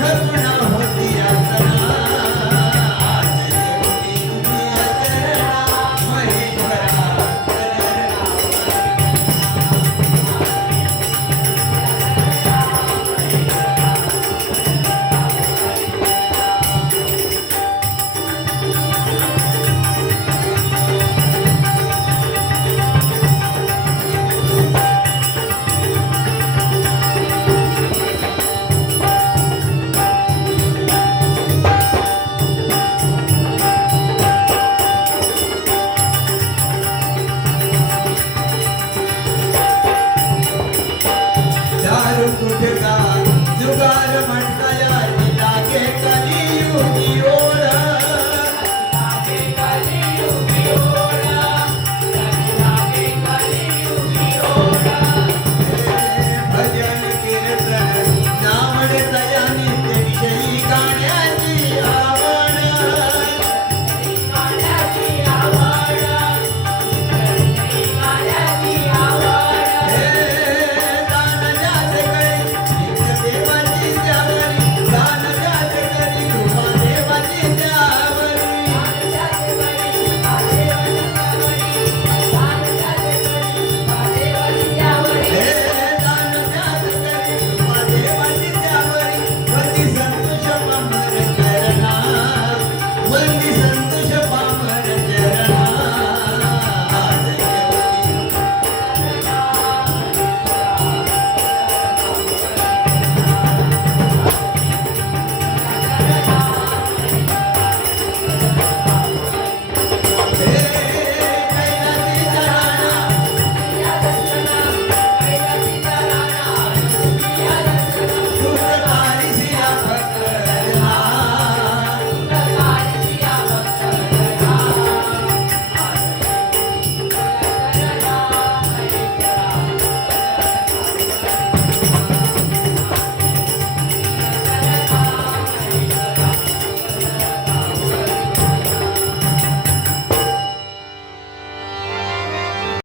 कुणा दारू